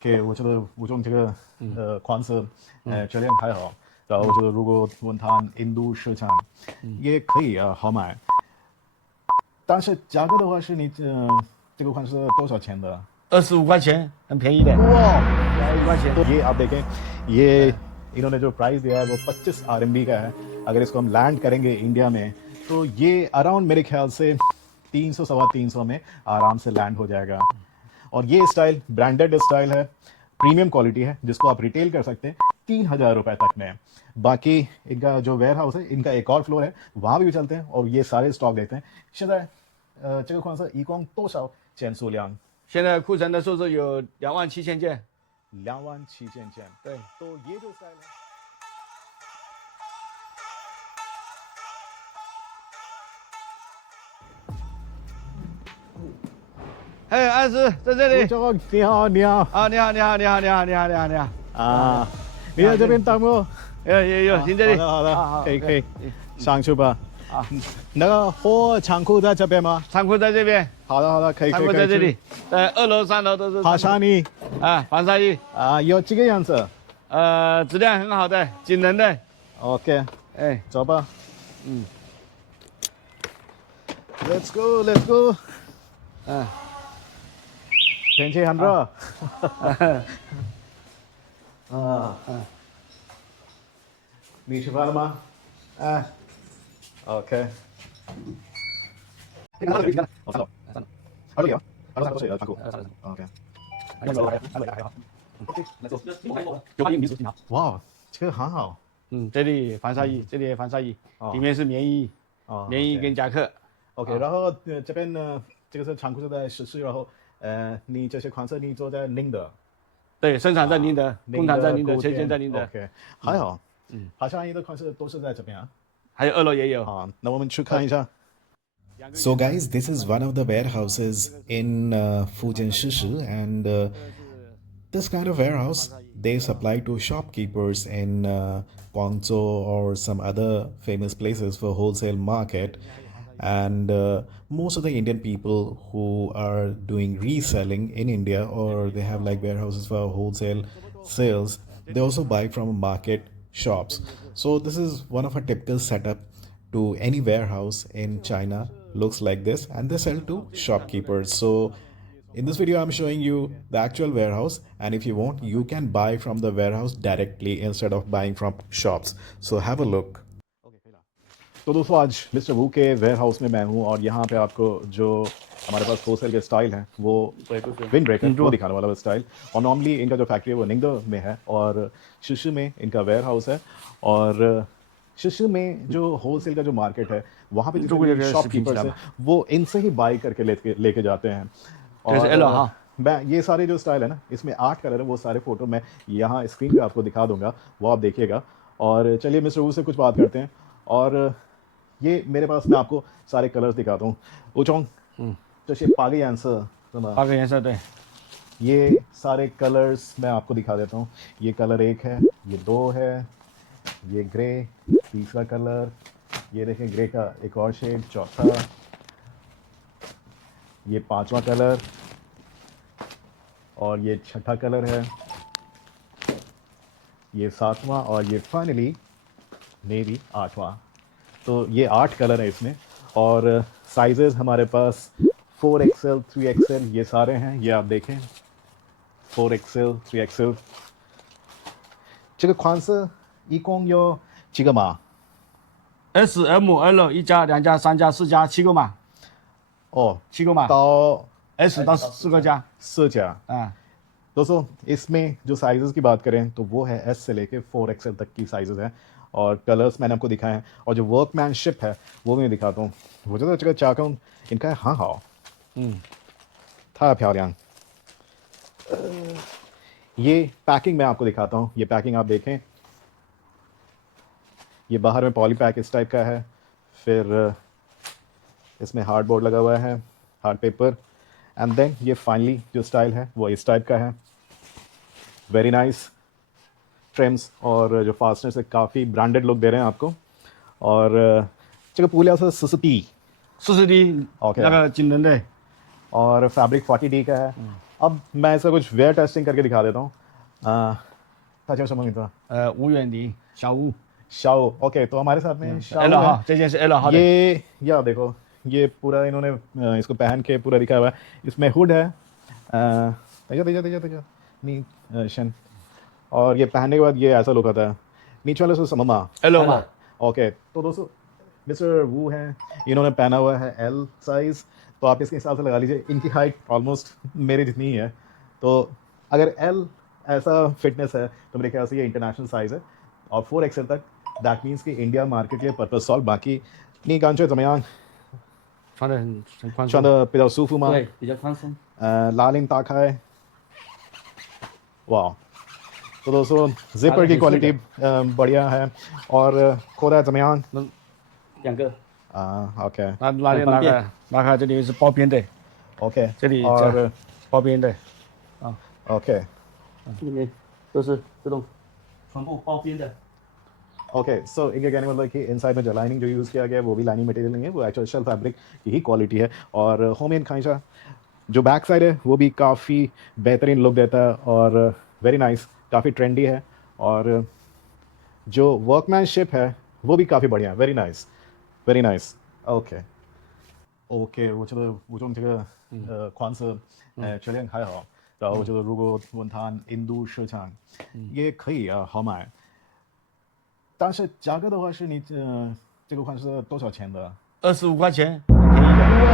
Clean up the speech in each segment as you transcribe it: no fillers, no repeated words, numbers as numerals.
给我觉得我用这个款式质量还好，然后我觉得如果问他印度市场也可以好买，但是价格的话是你这个款式多少钱的25块钱，很便宜的。哇25块钱。तो ये आप देखें ये इन्होंने जो प्राइस दिया है वो 25 RMB का है अगर इसको हम लैंड करेंगे इंडिया में तो ये अराउंड मेरे ख्याल से 300 सवा 300 में आराम से लैंड हो जाएगा और ये स्टाइल ब्रांडेड स्टाइल है प्रीमियम क्वालिटी है जिसको आप रिटेल कर सकते हैं 3,000 रुपए तक में बाकी इनका जो वेयर हाउस है इनका एक और फ्लोर है वहां भी चलते हैं और ये सारे स्टॉक देते हैं 现在这个款式一共多少件数量现在库存的数字有27,000件。27,000件对，तो ये जो style है嘿，安师在这里。你好，你好啊，你好，你好，你好，你好，你好，你好，你好。啊，你在这边等我。有，行这里。好的，好，可以，上去吧。啊，那个货仓库在这边吗？仓库在这边。好的，可以。仓库在这里。2楼、3楼都是。爬山衣啊，防晒衣啊，有几个样子？质量很好的，锦纶的。OK，哎，走吧。Let's go。天气很热。你吃饭了吗？OK。我看到。2楼有，2楼3楼都是仓库。OK。哇，这个很好。这里防晒衣，这里防晒衣，里面是棉衣，棉衣跟夹克。OK，然后这边呢，这个是仓库是在14，然后你这些款式你做在宁德，对，生产在宁德，工厂在宁德，车间在宁德。OK，还好，爬山衣的款式都是在这边啊，还有2楼也有。好，那我们去看一下。So guys, this is one of the warehouses in Fujian Shishi, and this kind of warehouse they supply to shopkeepers in Guangzhou or some other famous places for wholesale market. And most of the Indian people who are doing reselling in India or they have like warehouses for wholesale sales, they also buy from market shops. So this is one of a typical setup to any warehouse in China. Looks like this, and they sell to shopkeepers. So in this video I'm showing you the actual warehouse, and if you want you can buy from the warehouse directly instead of buying from shops. So have a look. तो दोस्तों आज mister वू के ware house में मैं हूँ और यहाँ पे आपको जो हमारे पास होलसेल के स्टाइल हैं वो विंड ब्रेकर वो दिखाने वाला स्टाइल और नॉर्मली इनका जो फैक्ट्री है वो निंगदो में है और शिशु में इनका वेयर हाउस है और शिशु में जो होलसेल का जो मार्केट है वहाँ पे जो शॉपकीपर्स है वो इनसे ही बाई करके लेके जाते हैं और मैं ये सारे जो स्टाइल है ना इसमें 8 कलर है वो सारे फोटो मैं यहाँ स्क्रीन पे आपको दिखा दूंगा वो आप देखिएगा और चलिए मिस्टर वू से कुछ बात करते हैं और ये मेरे पास मैं आपको सारे कलर्स दिखाता हूँ उचोंग तो पागे आंसर对 ये सारे कलर्स मैं आपको दिखा देता हूँ ये कलर 1 है ये 2 है ये ग्रे तीसरा कलर ये देखें ग्रे का एक और शेड चौथा ये 5वां कलर और ये 6ठा कलर है ये 7वां और ये फाइनली नेवी 8वां तो ये 8 कलर है इसमें और साइजेस हमारे पास 4XL 3XL ये सारे हैं ये आप देखें 4XL 3XL 这个款式一共有几个码 S M L 1加2加3加4加7个码哦7个码到 S 到4个加4加दोस्तों इसमें जो साइजेस की बात करें तो वो है S से लेके 4XL तक की साइजेस हैं और कलर्स मैंने आपको दिखाए हैं और जो वर्कमैनशिप है वो मैं दिखाता हूँ वो जो这个加工应该很好太漂亮ये पैकिंग मैं आपको दिखाता हूँ ये पैकिंग आप देखें ये बाहर में पॉली पैक इस टाइप का है फिर इसमें हार्ड बोर्ड लगा हुआ है हार्ड पेपर एंड देन ये फाइनली जो स्टाइल है वो इस टाइप का है वेरी नाइस ट्रिम्स और जो फास्टनर से काफ़ी ब्रांडेड लुक दे रहे हैं आपको और 这个布料是44D OK 那个锦纶的 और फैब्रिक 40D का है अब मैं ऐसा कुछ वेयर टेस्टिंग करके दिखा देता हूँ। 大家什么名字？吴远离小吴 शाओ। ओके, तो हमारे साथ में शाओ L है। 号，这件是 L 号的。 ये या देखो, ये पूरा इन्होंने इसको पहन के पूरा दिखाया हुआ है। इसमें हुड है, तेजा नी शन, और ये पहनने के बाद ये ऐसा लुक आता है। नीचे वाले से सममा ，L 嘛， ओके। तो दोस्तों मिस्टर वू हैं, इन्होंने पहना हुआ है एल साइज़, तो आप इसके हिसाब से लगा लीजिए। इनकी हाइट ऑलमोस्ट मेरे जितनी ही है, तो अगर एल ऐसा फिटनेस है तो मेरे ख्याल से ये इंटरनेशनल साइज़ है। और 4XL तक, दैट मीन्स कि इंडिया मार्केट के पर्पस सॉल्व। बाकी नी कांचे जमयांग 穿的很宽松，穿的比较舒服吗？对，比较宽松。拉链打开，वाह। तो दोस्तों जिपर की क्वालिटी बढ़िया है। और खोदा जमयांग 两个， ओके 拉链拉开，这里是包边的， ओके 这里और 包边的， ओके 这里面都是这种全部包边的。 ओके सो इनके कहने मतलब कि इनसाइड में जो लाइनिंग जो यूज़ किया गया है वो भी लाइनिंग मटेरियल नहीं है, वो एक्चुअल शेल फैब्रिक की ही क्वालिटी है। और होम खाइशा जो बैक साइड है वो भी काफ़ी बेहतरीन लुक देता है और वेरी नाइस, काफ़ी ट्रेंडी है। और जो वर्कमैनशिप है वो भी काफ़ी बढ़िया है, very nice very nice. Okay okay， 我觉得我用这个款式质量还好，然后我觉得如果问它印度市场也可以好买。但是价格的话是你这个款是多少钱的25块钱，便宜的。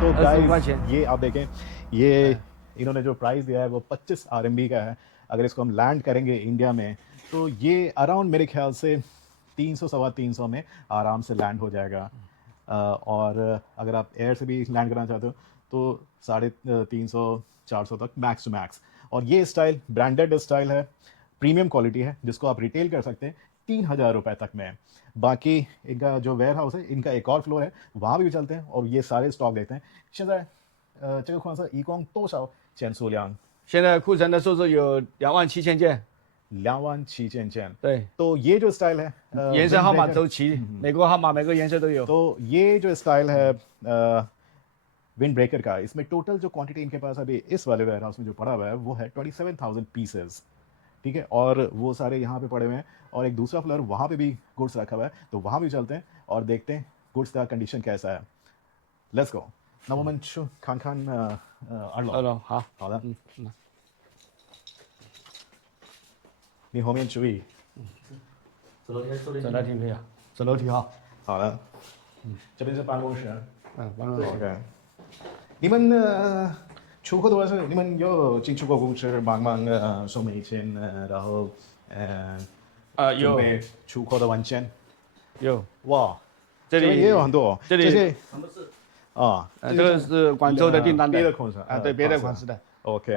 तो 25 块 गाइस 钱 ये आप देखें, ये इन्होंने जो प्राइस दिया है वो 25 RMB का है। अगर इसको हम लैंड करेंगे इंडिया में तो ये अराउंड मेरे ख्याल से 300 सवा 300 में आराम से लैंड हो जाएगा। और अगर आप एयर से भी लैंड करना चाहते हो तो 350 400 तक मैक्स टू मैक्स। और ये स्टाइल ब्रांडेड स्टाइल है, प्रीमियम क्वालिटी है, जिसको आप रिटेल कर सकते हैं 3000 रुपये तक में। बाकी इनका जो वेयर हाउस है, इनका एक और फ्लोर है, वहाँ भी चलते हैं और ये सारे स्टॉक देखते हैं। 现在这个款式一共多少件数量？现在库存的数字有27000件， 27000件। 对， तो ये जो स्टाइल है 颜色号码 windbreaker- 都齐，每个号码每个颜色都有。 तो ये जो स्टाइल है विंड ब्रेकर का, इसमें टोटल जो क्वांटिटी इनके पास अभी इस वाले वेयर हाउस में जो पड़ा हुआ है वो है 27000 पीसेस, ठीक है। और वो सारे यहाँ पे पड़े हुए हैं और एक दूसरा फ्लोर वहाँ पे भी गुड्स रखा हुआ है, तो वहाँ भी चलते हैं और देखते हैं गुड्स का कंडीशन कैसा है। Let's go. ना वो मन शो खान खान अर्लो 好，好的，嗯你后面注意。走楼梯可以啊，走楼梯哈。好的，这边是办公室。办公室。 OK。你们出国的话是你们有进出过公司帮忙收美签，然后准有备出国的文件。有，哇，这里也有很多，这里些全部是。啊，这个是广州的订单的，别的款式啊，对，别的款式的。 ओके।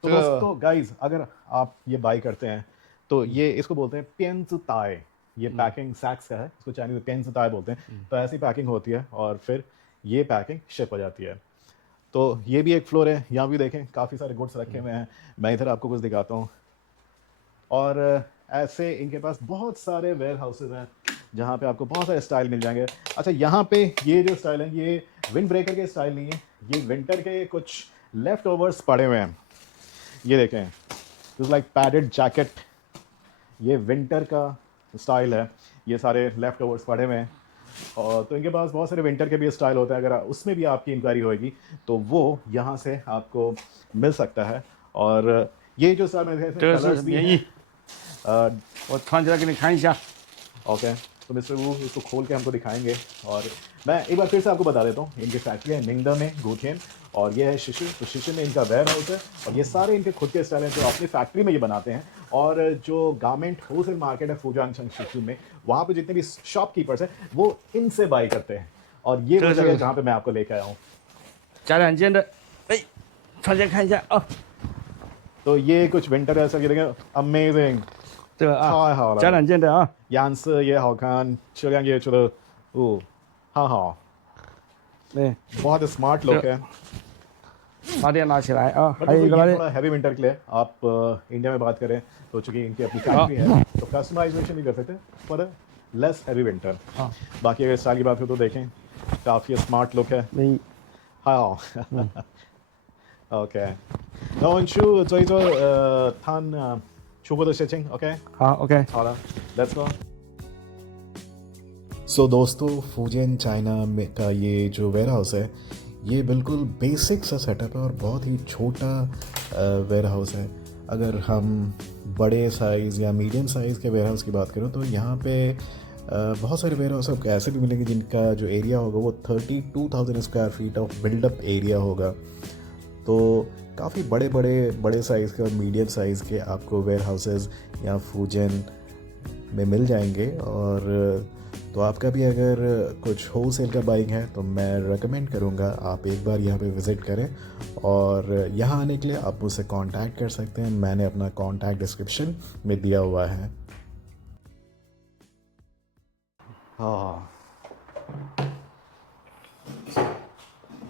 तो这个 दोस्तों गाइस, अगर आप ये बाई करते हैं तो ये इसको बोलते हैं पेंस ताई। ये पैकिंग सैक्स का है, इसको चाइनीज में पेंस ताई बोलते हैं। तो ऐसी पैकिंग होती है और फिर ये पैकिंग शिप हो जाती है। तो ये भी एक फ्लोर है, यहाँ भी देखें काफ़ी सारे गुड्स रखे हुए हैं। मैं इधर आपको कुछ दिखाता हूँ। और ऐसे इनके पास बहुत सारे वेयर हाउसेज हैं जहाँ पे आपको बहुत सारे स्टाइल मिल जाएंगे। अच्छा, यहाँ पे ये जो स्टाइल है ये विंड ब्रेकर के स्टाइल नहीं है, ये विंटर के कुछ लेफ्ट ओवर्स पड़े हुए हैं। ये देखें, दिस लाइक पैडेड जैकेट, ये विंटर का स्टाइल है। ये सारे लेफ्ट ओवर्स पड़े हुए हैं और तो इनके पास बहुत सारे विंटर के भी स्टाइल होते हैं। अगर उसमें भी आपकी इंक्वायरी होगी तो वो यहाँ से आपको मिल सकता है। और ये जो सर मैं 这个是棉衣，我穿起来给你看一下。 ओके, तो मिस्टर वू इसको खोल के हमको दिखाएंगे। और मैं एक बार फिर से आपको बता देता हूँ, इनकी फैक्ट्री है निंगदा में, गुथियन, और ये है शिशिर। तो शिशिर में इनका वेयर हाउस है और ये सारे इनके खुद के स्टाइल हैं जो अपनी फैक्ट्री में ये बनाते हैं। और जो गारमेंट होलसेल मार्केट है फुजानचंग शिशिर में, वहाँ पे जितने भी शॉपकीपर्स हैं वो इनसे बाई करते हैं। और ये वो जगह है जहाँ पे मैं आपको लेके आया हूँ। 加2件的，哎，穿起来看一下啊， तो ये कुछ विंटर है, सब ये देखें, अमेजिंग 这个啊，太好了，加2件的啊， 颜色也好看，质量也觉得很好， 对， बहुत स्मार्ट लुक है। 拉链拿起来啊， बट 还有一个拉 ये 链， थोड़ा हैवी विंटर के लिए आप इंडिया में बात करें तो चूंकि इनकी अपनी फैक्ट्री है तो कस्टमाइजेशन भी कर सकते हैं फॉर लेस हैवी विंटर। हाँ। बाकी अगर स्टाइल की बात करें तो देखें काफ़ी स्मार्ट लुक है।没 हाँ OK，那我们去做一做谈出国的事情。OK，好，OK。好了，Let's go。सो दोस्तों फूजियन चाइना में का ये जो वेयर हाउस है ये बिल्कुल बेसिक सा सेटअप है और बहुत ही छोटा वेयर हाउस है। अगर हम बड़े साइज़ या मीडियम साइज़ के वेयर हाउस की बात करें तो यहाँ पे बहुत सारे वेयर हाउस आपको ऐसे भी मिलेंगे जिनका जो एरिया होगा वो 32,000 square feet of built up area होगा। तो काफ़ी बड़े साइज़ के और मीडियम साइज़ के आपको वेयर हाउसेस यहाँ फूजियन में मिल जाएंगे। और तो आपका भी अगर कुछ होलसेल का बाइंग है तो मैं रेकमेंड करूँगा आप एक बार यहाँ पे विज़िट करें। और यहाँ आने के लिए आप मुझसे कांटेक्ट कर सकते हैं, मैंने अपना कांटेक्ट डिस्क्रिप्शन में दिया हुआ है। 哦，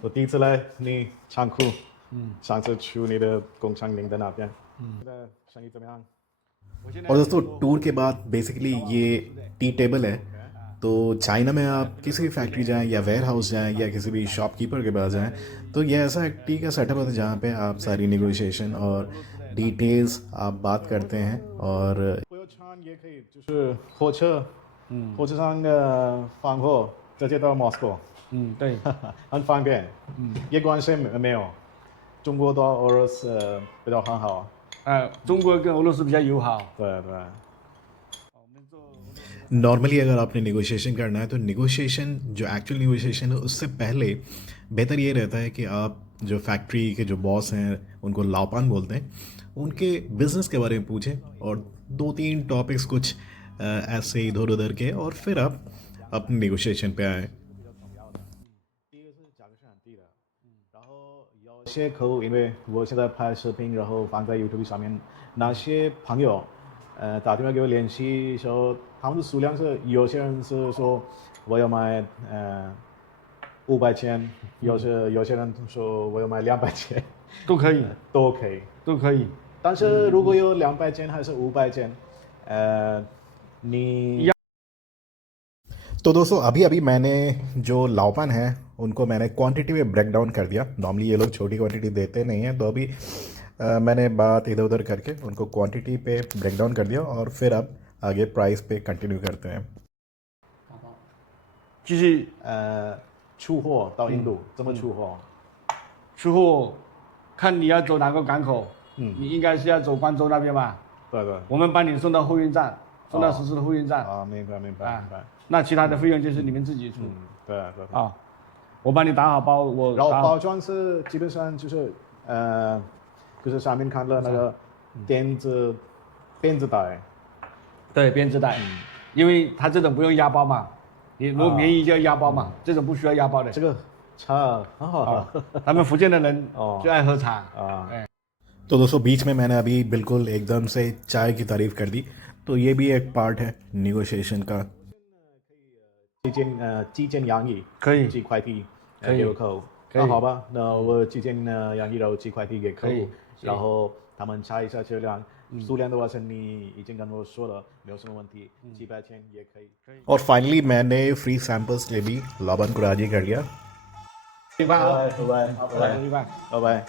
我第一次来你仓库，上次去你的工厂林的那边，现在生意怎么样？ और दोस्तों टूर के बाद बेसिकली ये टी टेबल है। तो चाइना में आप किसी भी फैक्ट्री जाएं या वेयर हाउस जाएं या किसी भी शॉपकीपर के पास जाएं तो ये ऐसा एक टी का सेटअप होता है जहाँ पे आप सारी नेगोशिएशन और डिटेल्स आप बात करते हैं। और 火油厂也可以，就是火车上放货直接到 Moscow， 对，很方便，也关系没有。中国到俄罗斯比较很好，中国跟俄罗斯比较友好。对对。 नॉर्मली अगर आपने नेगोशिएशन करना है तो नेगोशिएशन जो एक्चुअल नेगोशिएशन है उससे पहले बेहतर ये रहता है कि आप जो फैक्ट्री के जो बॉस हैं उनको लाओपान बोलते हैं उनके बिज़नेस के बारे में पूछें और 2-3 टॉपिक्स कुछ ऐसे इधर उधर के और फिर आप अपने नेगोशिएशन पे आएँ। 第一个是价格是很低的，然后有些客户，因为我现在拍视频，然后放在 YouTube 上面，那些朋友，打电话给我联系说，他们的数量是有些人是说我要买500件，有些人说我要买200件，都可以，都可以，都可以。但是如果有200件还是500件，你 तो दोस्तों अभी मैंने जो लाओपान है उनको मैंने क्वांटिटी में ब्रेक डाउन कर दिया। नॉर्मली ये लोग छोटी क्वांटिटी देते नहीं हैं तो अभी मैंने बात इधर उधर करके उनको क्वांटिटी पे ब्रेक डाउन कर दिया और फिर अब आगे प्राइस पे कंटिन्यू करते हैं। 继续出货到印度怎么出货？出货，看你要走哪个港口。你应该是要走关州那边吧？对对。我们帮你送到货运站，送到实施的货运站。啊，明白明白明白。那其他的费用就是你们自己出。对对。啊，我帮你打好包，然后包装是基本上就是就是上面看了那个编织袋。对，编织袋，因为它这种不用压包嘛，你如果棉衣就要压包嘛，这种不需要压包的。这个茶很好喝，他们福建的人就爱喝茶啊。 तो दोस्तों बीच में मैंने अभी बिल्कुल एकदम से चाय की तारीफ कर दी तो ये भी एक पार्ट है नेगोशिएशन का। 寄件洋芋，可以寄快递给我客户，那好吧，那我寄件洋芋然后寄快递给客户，然后他们查一下质量，数量的话是你已经跟我说了，没有什么问题，700件也可以。और फाइनली मैंने फ्री सैंपल्स के लिए भी लाओपान को राजी कर लिया। 拜拜拜拜拜拜。